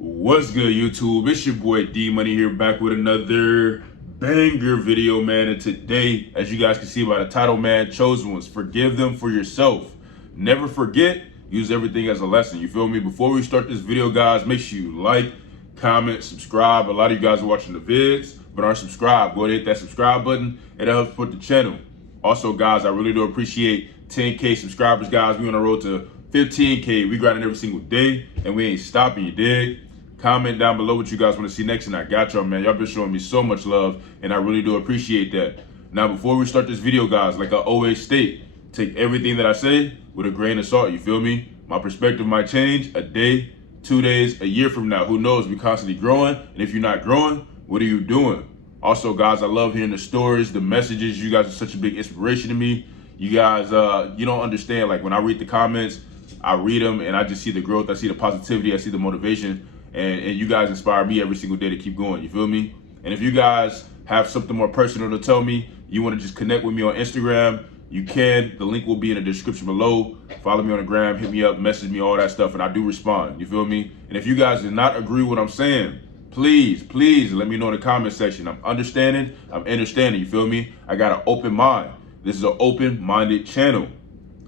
What's good, YouTube? It's your boy D Money here, back with another banger video, man. And today, as you guys can see by the title, man, chosen ones, forgive them for yourself. Never forget, use everything as a lesson. You feel me? Before we start this video, guys, make sure you like, comment, subscribe. A lot of you guys are watching the vids but aren't subscribed. Go ahead and hit that subscribe button. It helps support the channel. Also, guys, I really do appreciate 10K subscribers, guys. We on the road to 15K. We grinding every single day, and we ain't stopping, you dig? Comment down below what you guys want to see next, and I got y'all, man. Y'all been showing me so much love, and I really do appreciate that. Now, before we start this video, guys, like I always state, take everything that I say with a grain of salt, you feel me? My perspective might change a day, 2 days, a year from now. Who knows? We constantly growing, and if you're not growing, what are you doing? Also, guys, I love hearing the stories, the messages. You guys are such a big inspiration to me. You guys, you don't understand. Like, when I read the comments, I read them, and I just see the growth. I see the positivity. I see the motivation. And you guys inspire me every single day to keep going. You feel me? And if you guys have something more personal to tell me, you want to just connect with me on Instagram, you can. The link will be in the description below. Follow me on the gram, hit me up, message me, all that stuff, and I do respond. You feel me? And if you guys do not agree with what I'm saying, please let me know in the comment section. I'm understanding, I'm understanding, you feel me? I got an open mind. This is an open-minded channel.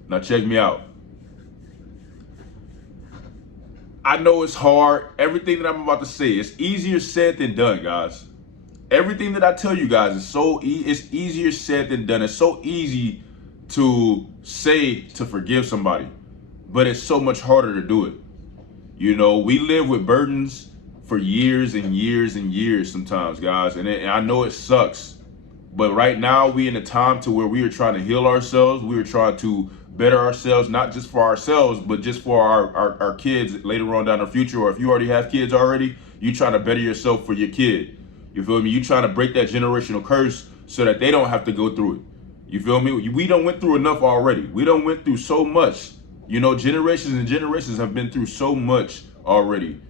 Now check me out. I know it's hard. Everything that I'm about to say, it's easier said than done, guys. Everything that I tell you guys is it's easier said than done. It's so easy to say to forgive somebody, but it's so much harder to do it. You know, we live with burdens for years and years and years sometimes, guys, and I know it sucks. But right now, we in a time to where we are trying to heal ourselves. We are trying to better ourselves, not just for ourselves, but just for our kids later on down the future. Or if you already have kids already, you trying to better yourself for your kid. You feel me? You trying to break that generational curse so that they don't have to go through it. You feel me? We done went through enough already. We done went through so much. You know, generations and generations have been through so much already.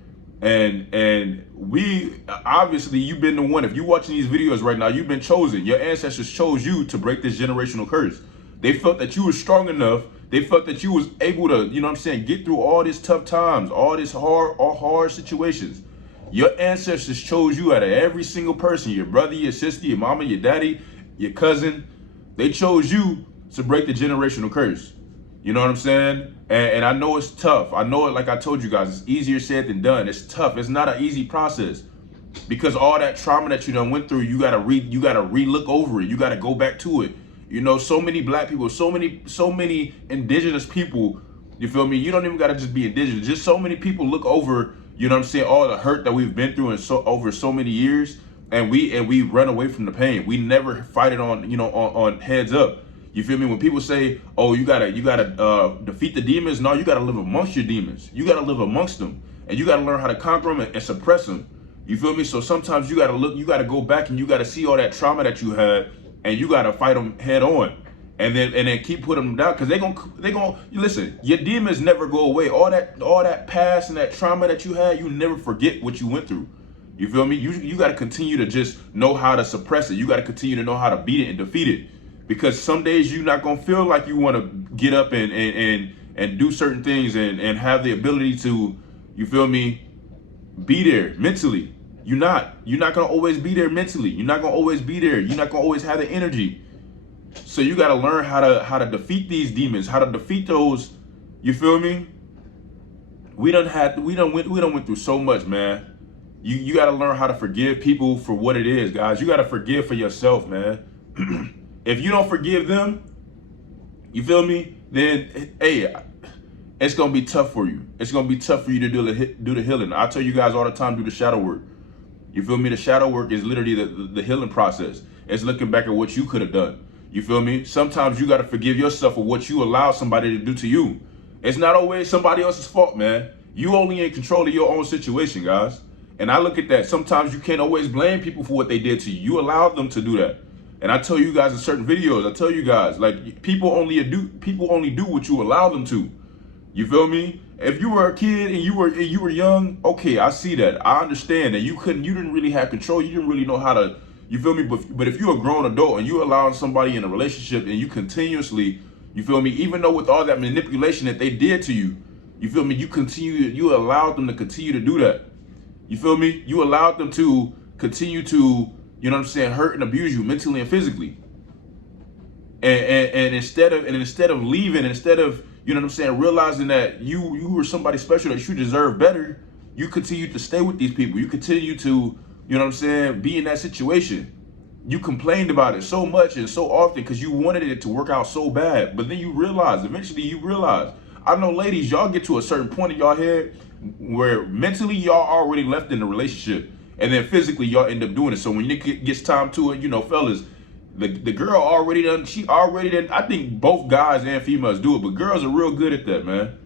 And we, obviously, you've been the one. If you're watching these videos right now, you've been chosen. Your ancestors chose you to break this generational curse. They felt that you were strong enough. They felt that you was able to, you know what I'm saying, get through all these tough times, all these hard situations. Your ancestors chose you out of every single person, your brother, your sister, your mama, your daddy, your cousin. They chose you to break the generational curse. You know what I'm saying? And I know it's tough. I know it, like I told you guys, it's easier said than done. It's tough. It's not an easy process because all that trauma that you done went through, you gotta re-look over it. You gotta go back to it. You know, so many black people, so many indigenous people, you feel me? You don't even gotta just be indigenous. Just so many people look over, you know what I'm saying, all the hurt that we've been through over so many years, and we run away from the pain. We never fight it on, you know, on heads up. You feel me? When people say, "Oh, you gotta defeat the demons," no, you gotta live amongst your demons. You gotta live amongst them, and you gotta learn how to conquer them and suppress them. You feel me? So sometimes you gotta go back and you gotta see all that trauma that you had, and you gotta fight them head on, and then keep putting them down, because they gonna listen. Your demons never go away. All that past and that trauma that you had, you never forget what you went through. You feel me? You gotta continue to just know how to suppress it. You gotta continue to know how to beat it and defeat it. Because some days you're not gonna feel like you want to get up and do certain things and have the ability to, you feel me, be there mentally. You're not gonna always be there mentally. You're not gonna always be there. You're not gonna always have the energy. So you gotta learn how to defeat these demons, how to defeat those. You feel me? We done went through so much, man. You gotta learn how to forgive people for what it is, guys. You gotta forgive for yourself, man. If you don't forgive them, you feel me, then, hey, it's going to be tough for you. It's going to be tough for you to do the healing. I tell you guys all the time, do the shadow work. You feel me? The shadow work is literally the healing process. It's looking back at what you could have done. You feel me? Sometimes you got to forgive yourself for what you allow somebody to do to you. It's not always somebody else's fault, man. You only in control of your own situation, guys. And I look at that. Sometimes you can't always blame people for what they did to you. You allowed them to do that. And I tell you guys in certain videos, I tell you guys, like, people only do what you allow them to. You feel me? If you were a kid and you were young, okay, I see that. I understand that you didn't really have control. You didn't really know how to, you feel me? But if you're a grown adult and you allowing somebody in a relationship and you continuously, you feel me, even though with all that manipulation that they did to you, you feel me, you allowed them to continue to do that. You feel me? You allowed them to continue to, you know what I'm saying, hurt and abuse you mentally and physically. And instead of leaving, instead of, you know what I'm saying, realizing that you were somebody special, that you deserve better, you continue to stay with these people. You continue to, you know what I'm saying, be in that situation. You complained about it so much and so often because you wanted it to work out so bad. But then eventually you realize, I know ladies, y'all get to a certain point in y'all head where mentally y'all already left in the relationship, and then physically y'all end up doing it. So when it gets time to it, you know, fellas, the girl already done, I think both guys and females do it, but girls are real good at that, man.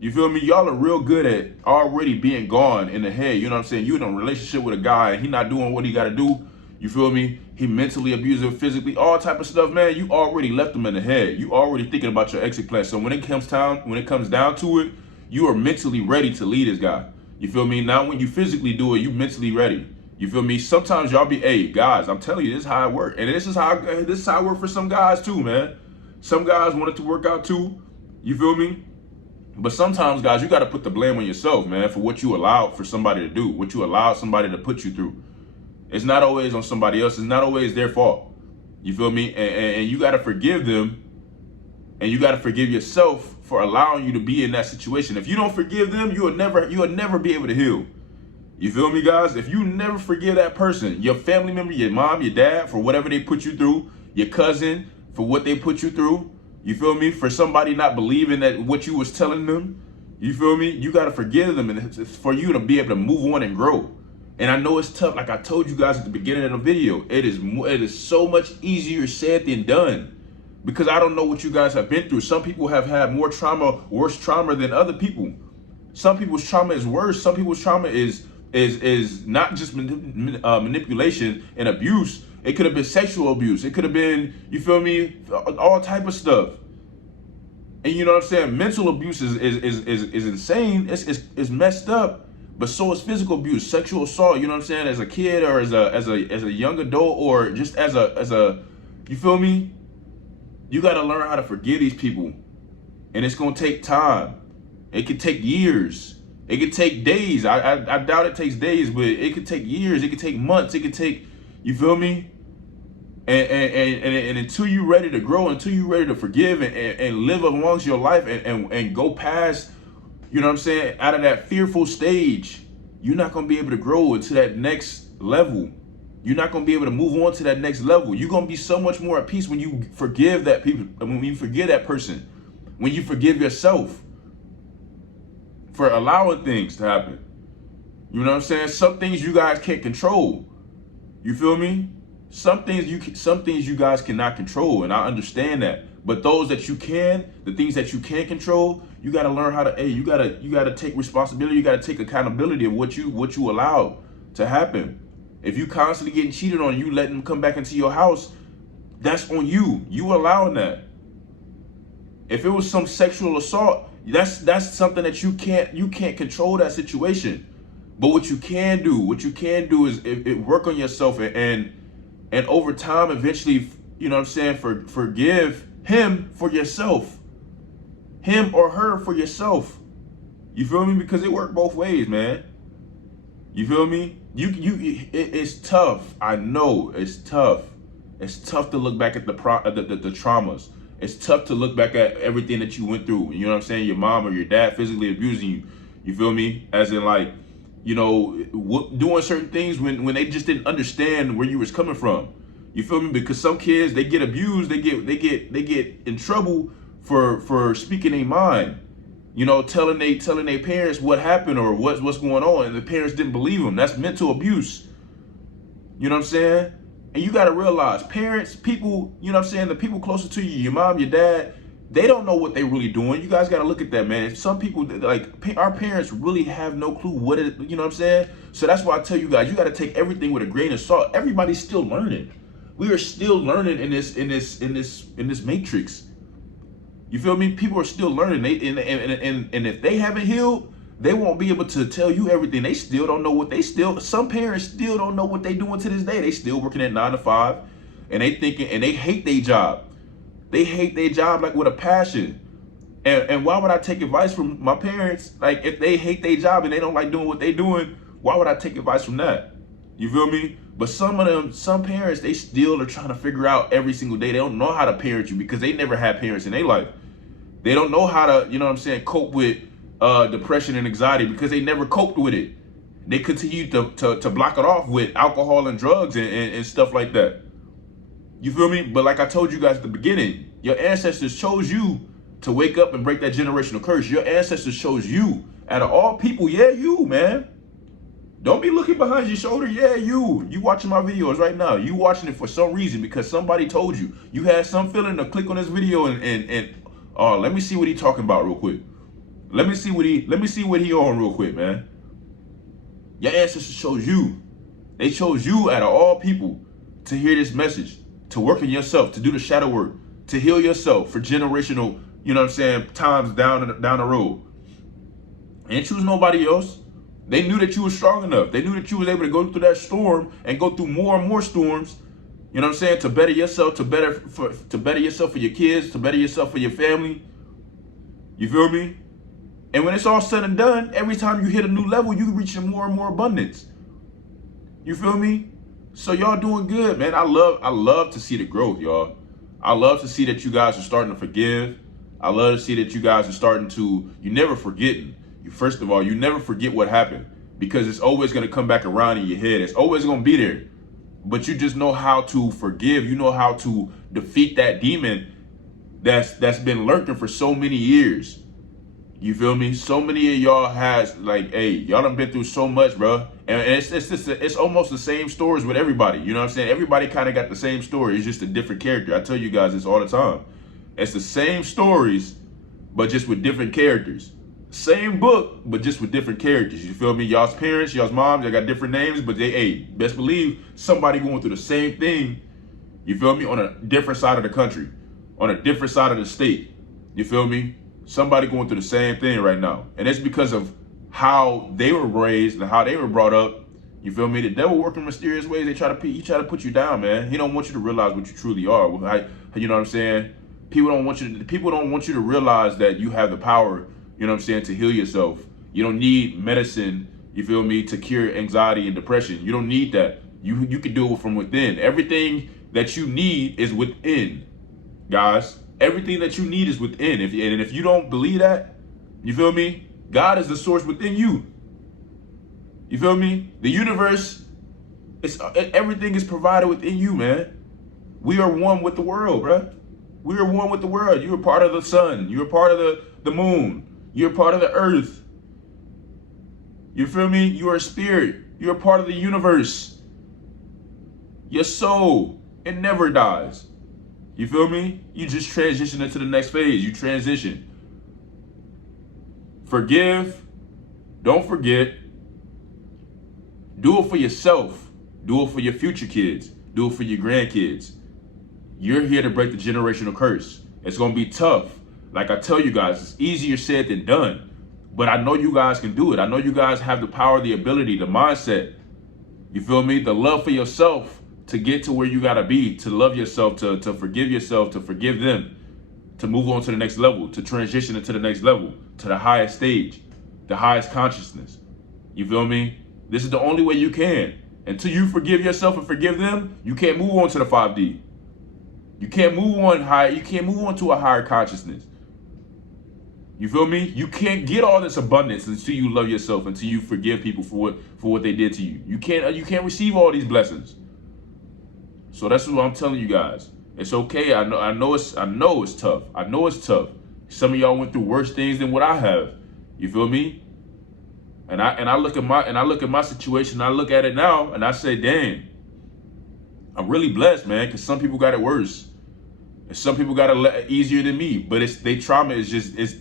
You feel me? Y'all are real good at already being gone in the head. You know what I'm saying? You in a relationship with a guy and he not doing what he got to do. You feel me? He mentally abusive, physically, all type of stuff, man. You already left him in the head. You already thinking about your exit plan. So when it comes down to it, you are mentally ready to lead this guy. You feel me? Now when you physically do it, you mentally ready. You feel me? Sometimes y'all be, hey guys, I'm telling you, this is how it works, and this is how it works for some guys too, man. Some guys want it to work out too. You feel me? But sometimes, guys, you got to put the blame on yourself, man, for what you allowed for somebody to do, what you allowed somebody to put you through. It's not always on somebody else. It's not always their fault. You feel me? And you got to forgive them, and you got to forgive yourself for allowing you to be in that situation. If you don't forgive them, you'll never be able to heal. You feel me, guys? If you never forgive that person, your family member, your mom, your dad, for whatever they put you through, your cousin, for what they put you through, you feel me? For somebody not believing that what you was telling them, you feel me? You got to forgive them, and it's for you to be able to move on and grow. And I know it's tough. Like I told you guys at the beginning of the video, it is so much easier said than done, because I don't know what you guys have been through. Some people have had more trauma, worse trauma than other people. Some people's trauma is worse. Some people's trauma is not just manipulation and abuse. It could have been sexual abuse. It could have been, you feel me, all type of stuff. And you know what I'm saying? Mental abuse is insane. It's messed up. But so is physical abuse, sexual assault. You know what I'm saying? As a kid, or as a young adult, or just as a, you feel me? You got to learn how to forgive these people, and it's gonna take time. It could take years. It could take days. I doubt it takes days, but it could take years. It could take months. It could take, you feel me? And until you're ready to grow, until you're ready to forgive and live amongst your life and go past, you know what I'm saying, out of that fearful stage, you're not going to be able to grow into that next level. You're not going to be able to move on to that next level. You're going to be so much more at peace when you forgive that people, when you forgive that person, when you forgive yourself for allowing things to happen. You know what I'm saying? Some things you guys can't control. You feel me? Some things you guys cannot control, and I understand that. But those that you can, the things that you can control, you got to learn how to, hey, you got to take responsibility. You got to take accountability of what you allow to happen. If you constantly getting cheated on, you letting them come back into your house, that's on you. You allowing that. If it was some sexual assault, that's something that you can't control that situation. But what you can do is work on yourself and over time, eventually, you know what I'm saying, forgive him for yourself, him or her for yourself. You feel me? Because it worked both ways, man. You feel me? It's tough. I know it's tough. It's tough to look back at the traumas. It's tough to look back at everything that you went through. You know what I'm saying? Your mom or your dad physically abusing you. You feel me? As in, like, you know, doing certain things when they just didn't understand where you was coming from. You feel me? Because some kids, they get abused, they get in trouble for speaking their mind. You know, telling their parents what happened or what's going on, and the parents didn't believe them. That's mental abuse. You know what I'm saying? And you got to realize, parents, people, you know what I'm saying, the people closer to you, your mom, your dad, they don't know what they really doing. You guys got to look at that, man. Some people, like, our parents really have no clue what it, you know what I'm saying? So that's why I tell you guys, you got to take everything with a grain of salt. Everybody's still learning. We are still learning in this matrix. You feel me? People are still learning. And if they haven't healed, they won't be able to tell you everything. They still don't know some parents still don't know what they doing to this day. They still working at 9 to 5, and they hate their job. They hate their job like with a passion. And why would I take advice from my parents? Like, if they hate their job and they don't like doing what they doing, Why would I take advice from that? You feel me? But some parents, they still are trying to figure out every single day. They don't know how to parent you because they never had parents in their life. They don't know how to, you know what I'm saying, cope with depression and anxiety because they never coped with it. They continue to block it off with alcohol and drugs and stuff like that. You feel me? But like I told you guys at the beginning, your ancestors chose you to wake up and break that generational curse. Your ancestors chose you. Out of all people, yeah, you, man. Don't be looking behind your shoulder. Yeah, you. You watching my videos right now. You watching it for some reason because somebody told you. You had some feeling to click on this video and let me see what he talking about real quick. Let me see what he on real quick, man. Your ancestors chose you. They chose you out of all people to hear this message, to work on yourself, to do the shadow work, to heal yourself for generational, you know what I'm saying, times down the road. They didn't choose nobody else. They knew that you were strong enough. They knew that you was able to go through that storm and go through more and more storms, you know what I'm saying, to better yourself, to better yourself for your kids, to better yourself for your family. You feel me? And when it's all said and done, every time you hit a new level, you reach more and more abundance. You feel me? So y'all doing good, man. I love to see the growth, y'all. I love to see that you guys are starting to forgive. I love to see that you guys are starting to, you never forgetting. First of all, you never forget what happened because it's always going to come back around in your head. It's always going to be there. But you just know how to forgive. You know how to defeat that demon that's been lurking for so many years. You feel me? So many of y'all has like, hey, y'all done been through so much, bro. And it's almost the same stories with everybody. You know what I'm saying? Everybody kind of got the same story. It's just a different character. I tell you guys this all the time. It's the same stories, but just with different characters. Same book, but just with different characters. You feel me? Y'all's parents, y'all's moms, they got different names, but they, hey, best believe somebody going through the same thing, you feel me, on a different side of the country, on a different side of the state. You feel me? Somebody going through the same thing right now. And it's because of how they were raised and how they were brought up. You feel me? The devil working mysterious ways. He try to put you down, man. He don't want you to realize what you truly are. You know what I'm saying? People don't want you to realize that you have the power, you know what I'm saying, to heal yourself. You don't need medicine, you feel me, to cure anxiety and depression. You don't need that. You can do it from within. Everything that you need is within, guys. Everything that you need is within. If you don't believe that, you feel me, God is the source within you. You feel me? The universe, everything is provided within you, man. We are one with the world, bro. We are one with the world. You are part of the sun. You are part of the moon. You're part of the earth. You feel me? You are a spirit. You're a part of the universe. Your soul, it never dies. You feel me? You just transition into the next phase. You transition. Forgive. Don't forget. Do it for yourself. Do it for your future kids. Do it for your grandkids. You're here to break the generational curse. It's going to be tough. Like I tell you guys, it's easier said than done. But I know you guys can do it. I know you guys have the power, the ability, the mindset. You feel me? The love for yourself to get to where you got to be, to love yourself, to forgive yourself, to forgive them, to move on to the next level, to transition into the next level, to the highest stage, the highest consciousness. You feel me? This is the only way you can. Until you forgive yourself and forgive them, you can't move on to the 5D. You can't move on high. You can't move on to a higher consciousness. You feel me? You can't get all this abundance until you love yourself, until you forgive people for what they did to you. You can't receive all these blessings. So that's what I'm telling you guys. It's okay. I know it's tough. I know it's tough. Some of y'all went through worse things than what I have. You feel me? And I look at my situation. I look at it now, and I say, dang, I'm really blessed, man. Because some people got it worse. And some people got it easier than me, but their trauma is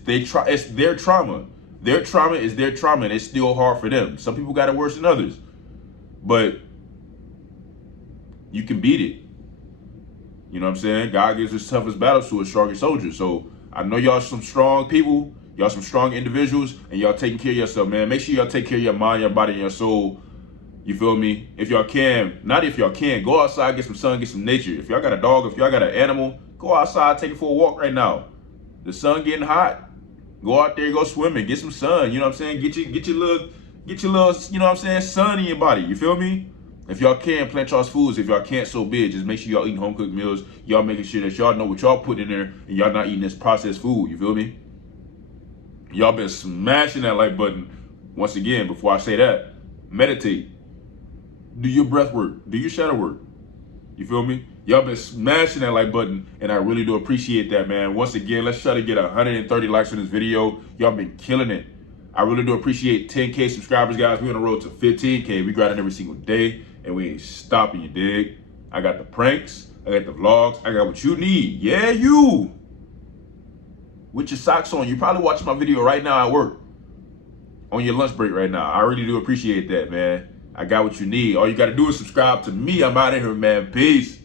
their trauma. Their trauma is their trauma, and it's still hard for them. Some people got it worse than others, but you can beat it. You know what I'm saying? God gives his toughest battles to his strongest soldiers. So I know y'all some strong people, y'all some strong individuals, and y'all taking care of yourself, man. Make sure y'all take care of your mind, your body, and your soul. You feel me? If y'all can, go outside, get some sun, get some nature. If y'all got a dog, if y'all got an animal, go outside, take it for a walk right now. The sun getting hot. Go out there, go swimming, get some sun. You know what I'm saying? Get your Get your little, you know what I'm saying, sun in your body. You feel me? If y'all can, plant y'all's foods. If y'all can't, so be it. Just make sure y'all eating home cooked meals. Y'all making sure that y'all know what y'all put in there and y'all not eating this processed food. You feel me? Y'all been smashing that like button. Once again, before I say that, meditate. Do your breath work. Do your shadow work. You feel me? Y'all been smashing that like button, and I really do appreciate that, man. Once again, let's try to get 130 likes on this video. Y'all been killing it. I really do appreciate 10K subscribers, guys. We're on the road to 15K. We grinding every single day, and we ain't stopping, you dig? I got the pranks. I got the vlogs. I got what you need. Yeah, you. With your socks on. You probably watching my video right now at work. On your lunch break right now. I really do appreciate that, man. I got what you need. All you got to do is subscribe to me. I'm out of here, man. Peace.